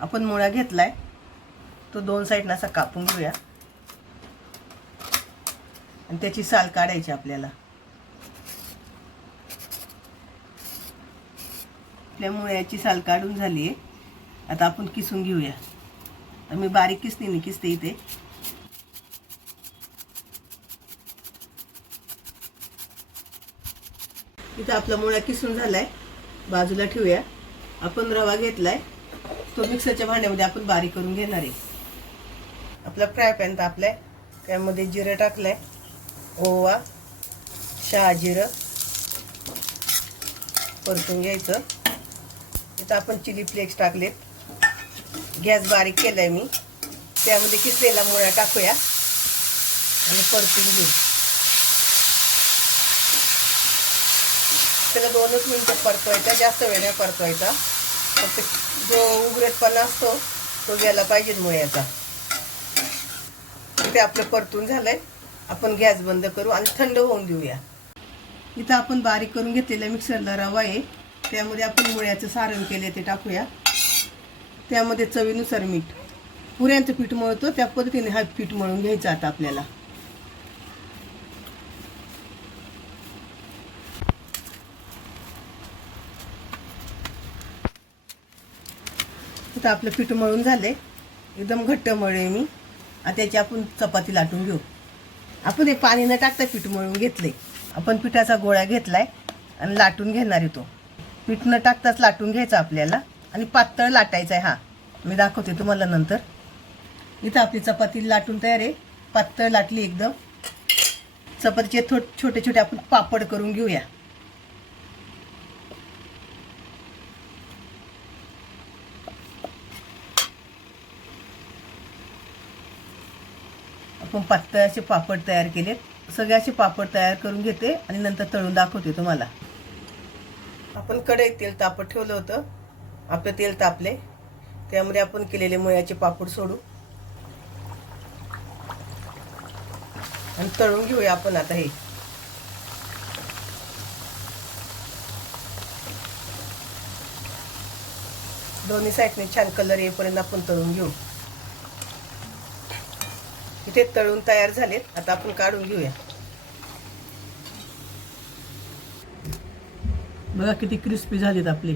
आपण मुळा घेतलाय तो 2 साईडनं असा कापून घेऊया आणि त्याची साल काढायची आपल्याला. आपल्या मुळ्याची साल काढून झाली आहे. आता आपण किसून घेऊया. तर मी बारीक किसणीने किसते इथे. इथं आपला मुळा किसून झालाय, बाजूला ठेवूया. आपण रवा घेतलाय तो मिक्सरच्या भांड्यामध्ये आपण बारीक करून घेणार आहे. आपला फ्राय पॅन तापलाय, त्यामध्ये जिरं टाकलंय, ओवा, शहाजिरं परतून घ्यायचं. इथं आपण चिली फ्लेक्स टाकलेत. गॅस बारीक केलाय मी. त्यामध्ये किसलेला मुळा टाकूया आणि परतून घेऊ. त्याला 2च मिनिटं परतवायचा, जास्त वेळ नाही परतवायचा. फक्त जो उघडटपणा असतो तो गेला पाहिजे मुळ्याचा. इथे आपलं परतून झालंय. आपण गॅस बंद करू आणि थंड होऊन देऊया. इथं आपण बारीक करून घेतलेला मिक्सरला रवा आहे, त्यामध्ये आपण मुळ्याचं सारण केले ते टाकूया. त्यामध्ये चवीनुसार मीठ. पुऱ्यांचं पीठ मळतो त्या पद्धतीने हा पीठ मळून घ्यायचं आता आपल्याला. इथं आपलं पीठ मळून झालंय, एकदम घट्ट मळले मी. आता त्याची आपण चपाती लाटून घेऊ. आपण हे पाणी न टाकता पीठ मळून घेतले. आपण पिठाचा गोळा घेतलाय आणि लाटून घेणार आहे. तो पीठ न टाकताच लाटून घ्यायचा आपल्याला आणि पातळ लाटायचा आहे. हा मी दाखवते तुम्हाला नंतर. इथं आपली चपाती लाटून तयार आहे, पातळ लाटली एकदम. चपातीचे छोटे छोटे आपण पापड करून घेऊया. आपण पातळ असे पापड तयार केलेत. सगळे असे पापड तयार करून घेते आणि नंतर तळून दाखवते तुम्हाला. आपण कढईत तेल तापत ठेवलं होतं. आपलं तेल तापले, त्यामध्ये आपण केलेले मुळ्याचे पापड सोडू आणि तळून घेऊया आपण आता. हे दोन्ही साईडने छान कलर येईपर्यंत आपण तळून घेऊ. इथे तळून तयार झालेत. आता आपण काढून घेऊया. बघा किती क्रिस्पी झालेत आपले.